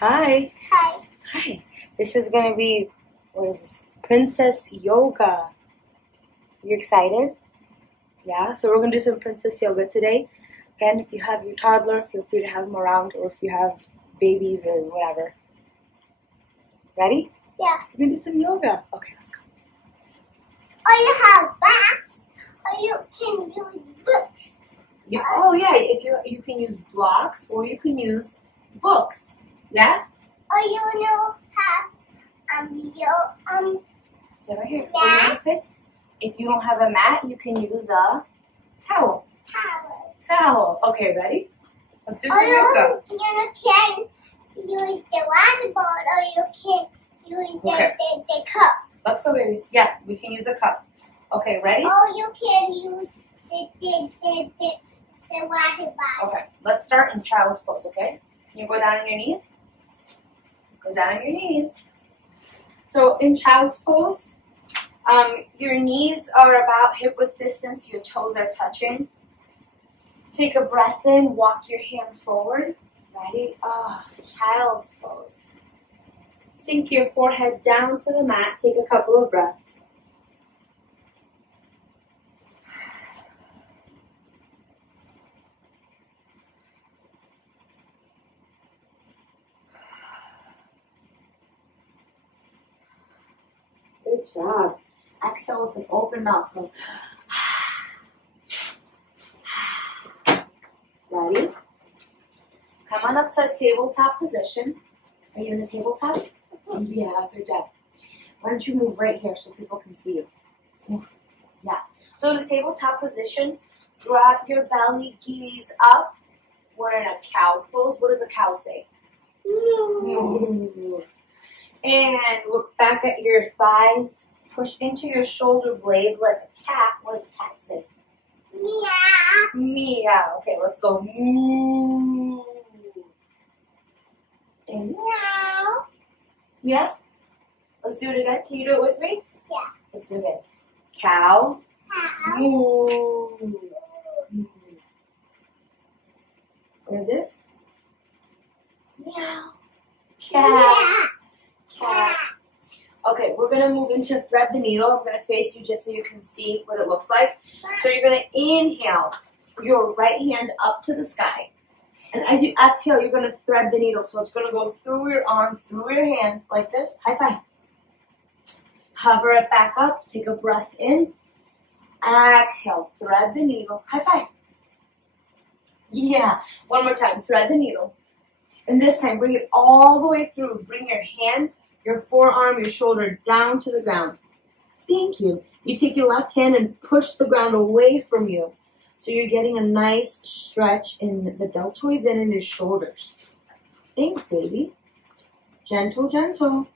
Hi. Hi. Hi. This is going to be, what is this? Princess Yoga. You excited? Yeah, so we're going to do some Princess Yoga today. Again, if you have your toddler, feel free to have them around, or if you have babies or whatever. Ready? Yeah. We're going to do some yoga. Okay, let's go. Or you have blocks, or you can use books. Yeah. Oh, yeah. If you can use blocks, or you can use books. Yeah? Or you have So right here. What do you want to say? If you don't have a mat, you can use a towel. Towel. Okay, ready? Let's do some yoga. You can use the water bottle, or you can use the cup. Let's go, baby. Yeah, we can use a cup. Okay, ready? Or you can use the water bottle. Okay, let's start in child's pose, okay? Can you go down on your knees? Go down on your knees. So in child's pose, your knees are about hip width distance, your toes are touching. Take a breath in, walk your hands forward. Ready? Child's pose. Sink your forehead down to the mat. Take a couple of breaths. Good job. Exhale with an open mouth. Go. Ready? Come on up to a tabletop position. Are you in a tabletop? Yeah, good job. Why don't you move right here so people can see you? Move. Yeah. So in a tabletop position, drop your belly, gaze up. We're in a cow pose. What does a cow say? Moo. And look back at your thighs. Push into your shoulder blades like a cat. What does a cat say? Meow. Meow. Okay, let's go. Moo. And meow. Yeah? Let's do it again. Can you do it with me? Yeah. Let's do it again. Cow. Cow. Moo. What is this? Meow. Cat. Cat. Okay, we're going to move into thread the needle. I'm going to face you just so you can see what it looks like. So you're going to inhale your right hand up to the sky. And as you exhale, you're going to thread the needle. So it's going to go through your arm, through your hand, like this. High five. Hover it back up. Take a breath in. Exhale. Thread the needle. High five. Yeah. One more time. Thread the needle. And this time, bring it all the way through. Bring your hand, your forearm, your shoulder down to the ground. Thank you. You take your left hand and push the ground away from you. So you're getting a nice stretch in the deltoids and in your shoulders. Thanks, baby. Gentle, gentle.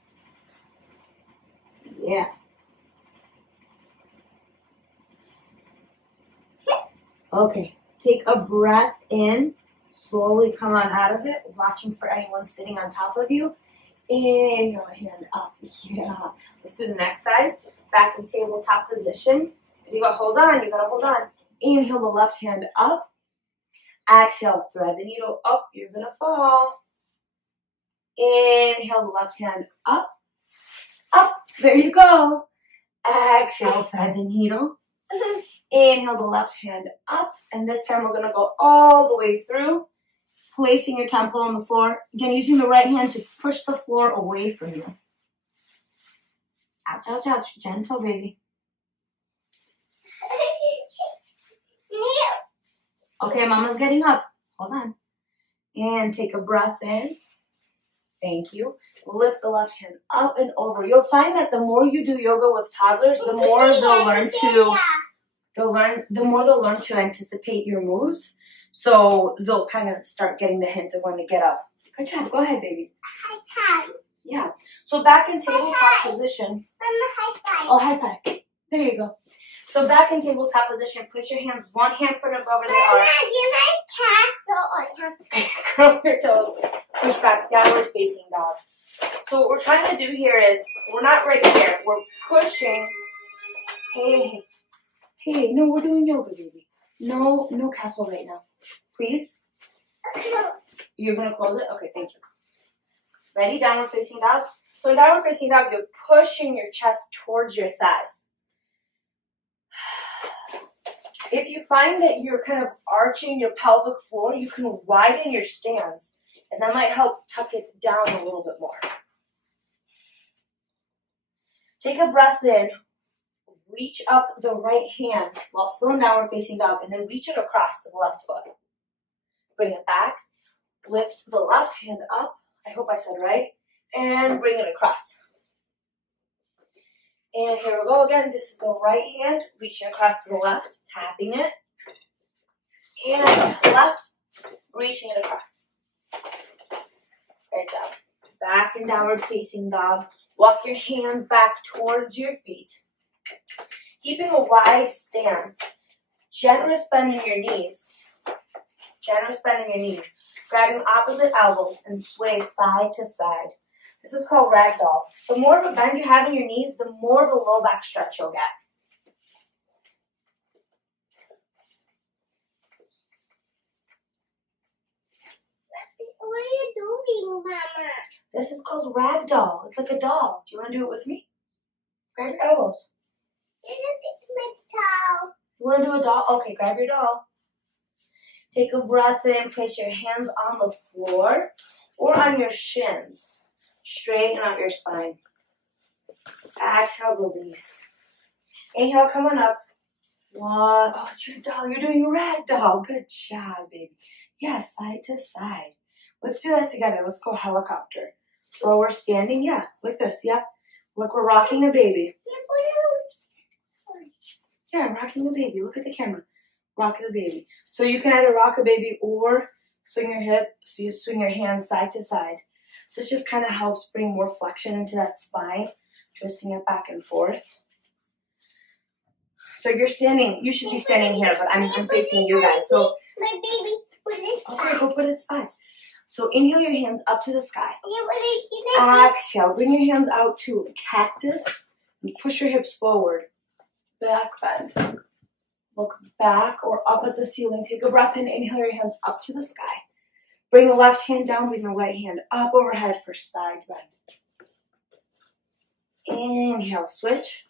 Yeah. Okay. Take a breath in. Slowly come on out of it, watching for anyone sitting on top of you. Inhale, hand up. Yeah. Let's do the next side. Back in tabletop position. You gotta hold on. You gotta hold on. Inhale the left hand up. Exhale, thread the needle up. You're gonna fall. Inhale the left hand up. Up. There you go. Exhale, thread the needle. Inhale the left hand up. And this time we're gonna go all the way through. Placing your temple on the floor. Again, using the right hand to push the floor away from you. Ouch, ouch, ouch. Gentle, baby. Okay, Mama's getting up. Hold on. And take a breath in. Thank you. Lift the left hand up and over. You'll find that the more you do yoga with toddlers, the more they'll learn to anticipate your moves. So they'll kind of start getting the hint of when to get up. Good job. Go ahead, baby. High five. Yeah. So back in tabletop position. High five. Oh, high five. There you go. So back in tabletop position, place your hands, one hand put above the arm. Mama, you might castle on top. Curl your toes. Push back, downward facing dog. So what we're trying to do here is, we're not right here. We're pushing. Hey, no, we're doing yoga, baby. No castle right now. Please? You're going to close it? Okay, thank you. Ready? Downward facing dog. So in downward facing dog, you're pushing your chest towards your thighs. If you find that you're kind of arching your pelvic floor, you can widen your stance, and that might help tuck it down a little bit more. Take a breath in. Reach up the right hand while still in downward facing dog, and then reach it across to the left foot. Bring it back. Lift the left hand up. I hope I said right. And bring it across. And here we go again. This is the right hand, reaching across to the left, tapping it. And left, reaching it across. Great job. Back in downward facing dog. Walk your hands back towards your feet. Keeping a wide stance. Generous bend in your knees. Generous bend in your knees. Grabbing opposite elbows and sway side to side. This is called ragdoll. The more of a bend you have in your knees, the more of a low back stretch you'll get. What are you doing, Mama? This is called ragdoll. It's like a doll. Do you want to do it with me? Grab your elbows. This is my towel. You want to do a doll? Okay, grab your doll. Take a breath in. Place your hands on the floor or on your shins. Straighten out your spine. Exhale, release. Inhale, coming up. One. Oh, it's your doll. You're doing ragdoll. Good job, baby. Yes, side to side. Let's do that together. Let's go helicopter. So we're standing, yeah, like this, yep. Look, we're rocking a baby. Yeah, I'm rocking a baby. Look at the camera. Rock the baby. So you can either rock a baby or swing your hip, so you swing your hands side to side. So this just kind of helps bring more flexion into that spine, twisting it back and forth. So you're standing, you should be standing here, but I'm facing you guys. So my baby's put his okay, go put it spot. So inhale your hands up to the sky. Yeah, Exhale, bring your hands out to cactus and push your hips forward. Back bend. Look back or up at the ceiling. Take a breath in, inhale your hands up to the sky. Bring the left hand down, bring the right hand up overhead for side bend. Inhale, switch.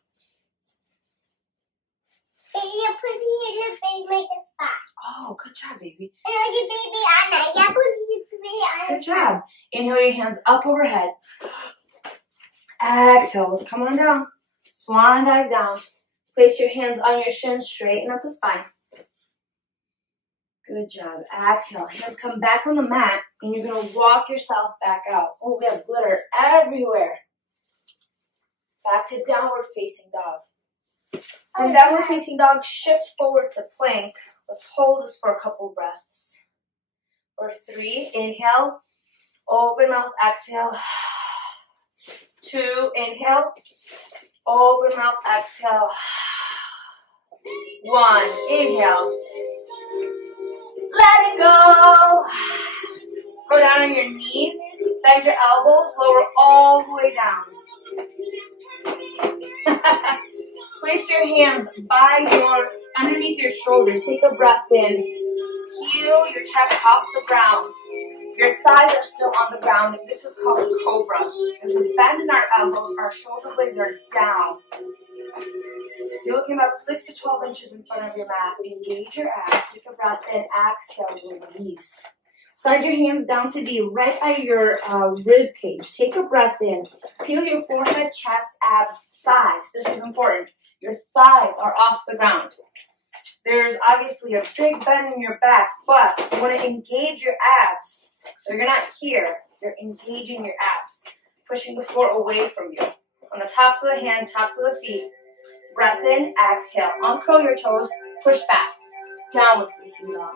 Baby, you put here the baby make a spot. Oh, good job, baby. And your baby Anna, yeah, put your baby Anna. Good job. Inhale your hands up overhead. Exhale, let's come on down. Swan dive down. Place your hands on your shins, straighten up the spine. Good job. Exhale, hands come back on the mat, and you're going to walk yourself back out. Oh, we have glitter everywhere. Back to downward facing dog. From downward facing dog, shift forward to plank. Let's hold this for a couple breaths. Or 3, inhale, open mouth, exhale. 2, inhale, open mouth, exhale. 1, inhale. Let it go. Go down on your knees, bend your elbows, lower all the way down. Place your hands underneath your shoulders. Take a breath in. Heel your chest off the ground. Your thighs are still on the ground. This is called a cobra. There's a bend in our elbows. Our shoulder blades are down. You're looking about 6 to 12 inches in front of your mat. Engage your abs. Take a breath in. Exhale. Release. Slide your hands down to be right by your rib cage. Take a breath in. Peel your forehead, chest, abs, thighs. This is important. Your thighs are off the ground. There's obviously a big bend in your back, but you want to engage your abs. So you're not here. You're engaging your abs. Pushing the floor away from you. On the tops of the hand, tops of the feet. Breath in, exhale. Uncurl your toes. Push back. Downward facing dog.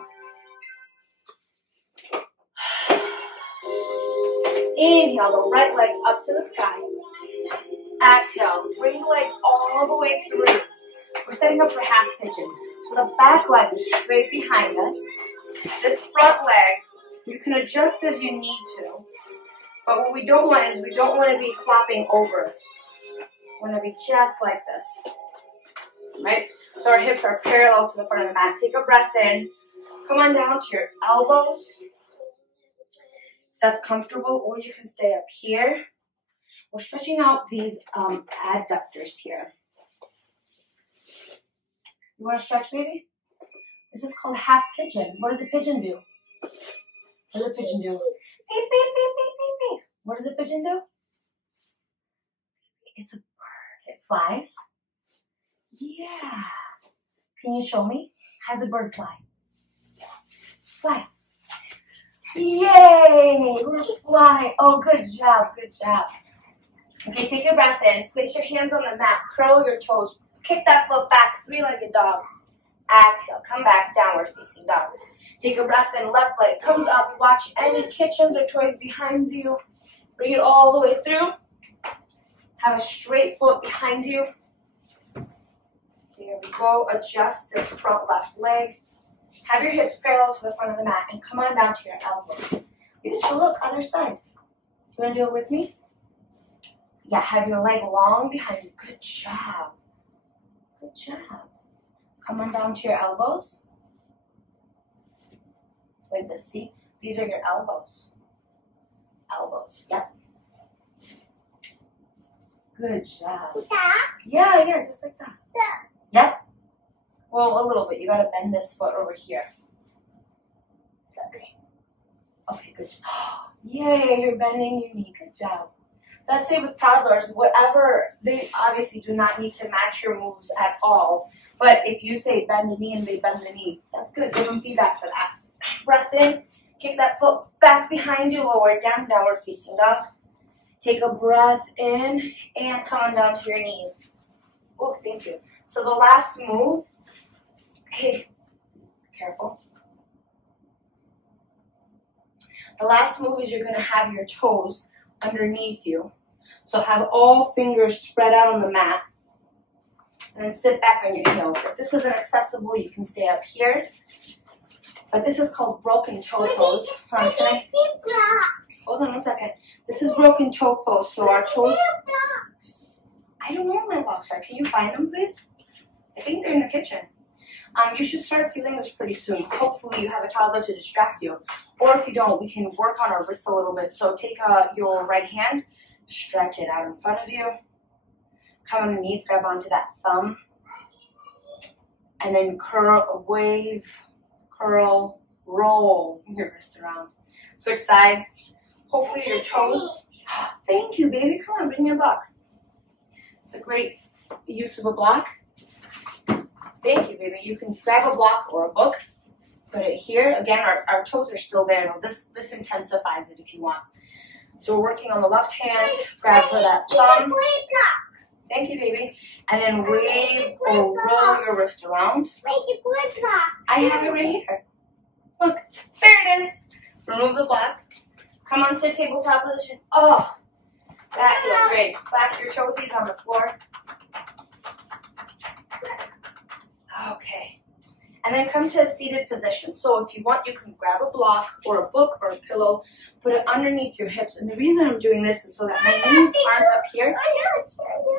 Inhale, the right leg up to the sky. Exhale, bring the leg all the way through. We're setting up for half pigeon. So the back leg is straight behind us. This front leg, you can adjust as you need to. But what we don't want is we don't want to be flopping over. We want to be just like this. Right? So our hips are parallel to the front of the mat. Take a breath in. Come on down to your elbows. that's comfortable, or you can stay up here. We're stretching out these adductors here. You want to stretch, baby? This is called half pigeon. What does a pigeon do? What does a pigeon do? Beep, beep, beep, beep, beep, beep. What does a pigeon do? It's a bird. It flies. Yeah. Can you show me? How's a bird fly? Fly. Yay! We're flying. Oh, good job. Good job. Okay, take a breath in. Place your hands on the mat. Curl your toes. Kick that foot back. Three-legged dog. Exhale. Come back. Downward facing dog. Take a breath in. Left leg comes up. Watch any kitchens or toys behind you. Bring it all the way through. Have a straight foot behind you. There we go. Adjust this front left leg. Have your hips parallel to the front of the mat and come on down to your elbows. Beautiful. Look, other side. Do you want to do it with me? Yeah, have your leg long behind you. Good job. Good job. Come on down to your elbows. Like this, see? These are your elbows. Elbows, yep. Good job. Yeah, just like that. Yep. Well, a little bit. You got to bend this foot over here. Okay. Okay, good job. Yay, you're bending your knee. Good job. So I'd say with toddlers, whatever, they obviously do not need to match your moves at all. But if you say bend the knee and they bend the knee, that's good. Give them feedback for that. Breath in. Kick that foot back behind you. Lower down. Downward facing dog. Take a breath in and come on down to your knees. Oh, thank you. So the last move, hey, careful. The last move is you're going to have your toes underneath you. So have all fingers spread out on the mat. And then sit back on your heels. If this isn't accessible, you can stay up here. But this is called broken toe pose. Hold on 1 second. This is broken toe pose. So our toes... I don't know where my blocks are. Can you find them, please? I think they're in the kitchen. You should start feeling this pretty soon. Hopefully you have a toddler to distract you. Or if you don't, we can work on our wrists a little bit. So take your right hand, stretch it out in front of you. Come underneath, grab onto that thumb. And then curl, wave, curl, roll your wrist around. Switch sides. Hopefully your toes. Thank you, baby. Come on, bring me a block. It's a great use of a block. Thank you, baby. You can grab a block or a book, put it here. Again, our toes are still there. Now this intensifies it if you want. So we're working on the left hand. Grab for that thumb. Thank you, baby. And then wave or roll your wrist around. I have it right here. Look, there it is. Remove the block. Come onto a tabletop position. Oh, that feels great. Slap your toesies on the floor. Okay. And then come to a seated position. So if you want, you can grab a block or a book or a pillow, put it underneath your hips. And the reason I'm doing this is so that my knees aren't up here.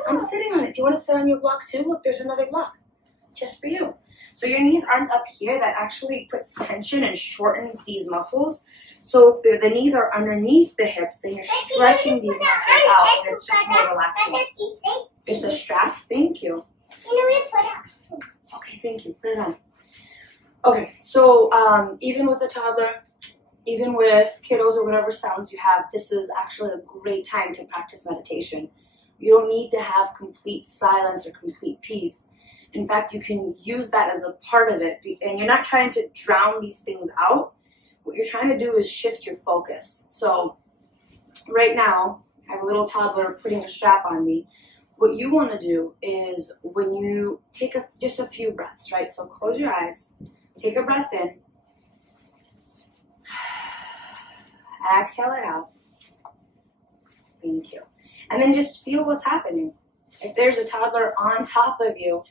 I'm sitting on it. Do you want to sit on your block too? Look, there's another block just for you. So your knees aren't up here. That actually puts tension and shortens these muscles. So if the knees are underneath the hips, then you're stretching these muscles out and it's just more relaxing. It's a strap. Thank you. Okay, thank you. Put it on. Okay, so even with a toddler, even with kiddos or whatever sounds you have, this is actually a great time to practice meditation. You don't need to have complete silence or complete peace. In fact, you can use that as a part of it, and you're not trying to drown these things out. What you're trying to do is shift your focus. So right now, I have a little toddler putting a strap on me. What you want to do is when you take just a few breaths, right? So close your eyes, take a breath in, exhale it out. Thank you. And then just feel what's happening. If there's a toddler on top of you,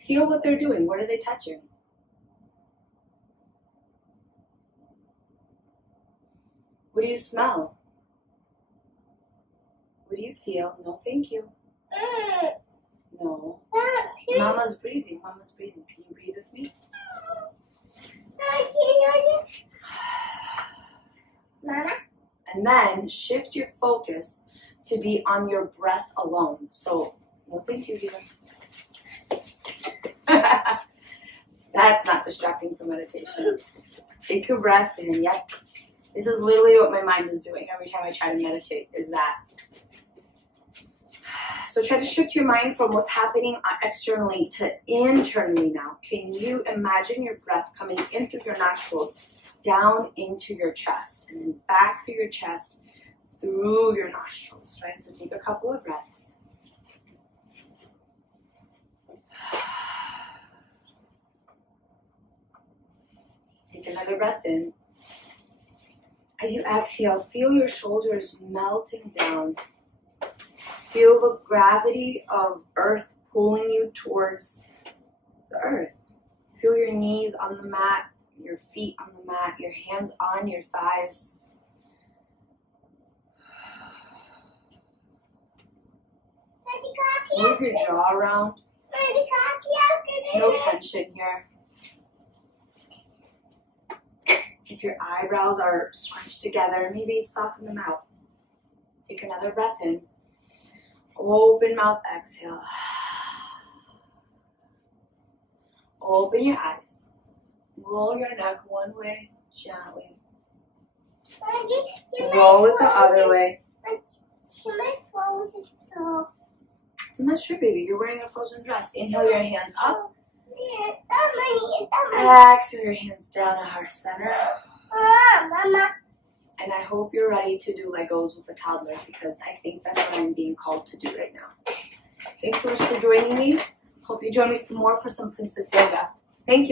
feel what they're doing. What are they touching? What do you smell? What do you feel? No, thank you. No. Mama's breathing. Mama's breathing. Can you breathe with me? Mama? And then shift your focus to be on your breath alone. So, no thank you, Gila. That's not distracting for meditation. Take your breath in. Yep. This is literally what my mind is doing every time I try to meditate, is that. So try to shift your mind from what's happening externally to internally now. Can you imagine your breath coming in through your nostrils, down into your chest, and then back through your chest, through your nostrils, right? So take a couple of breaths. Take another breath in. As you exhale, feel your shoulders melting down. Feel the gravity of earth pulling you towards the earth. Feel your knees on the mat, your feet on the mat, your hands on your thighs. Move your jaw around. No tension here. If your eyebrows are scrunched together, maybe soften them out. Take another breath in. Open mouth, exhale. Open your eyes. Roll your neck one way, gently. Roll it the other way. I'm not sure, baby. You're wearing a frozen dress. Inhale your hands up. Exhale your hands down to heart center. And I hope you're ready to do Legos with the toddlers, because I think that's what I'm being called to do right now. Thanks so much for joining me. Hope you join me some more for some Princess Yoga. Thank you.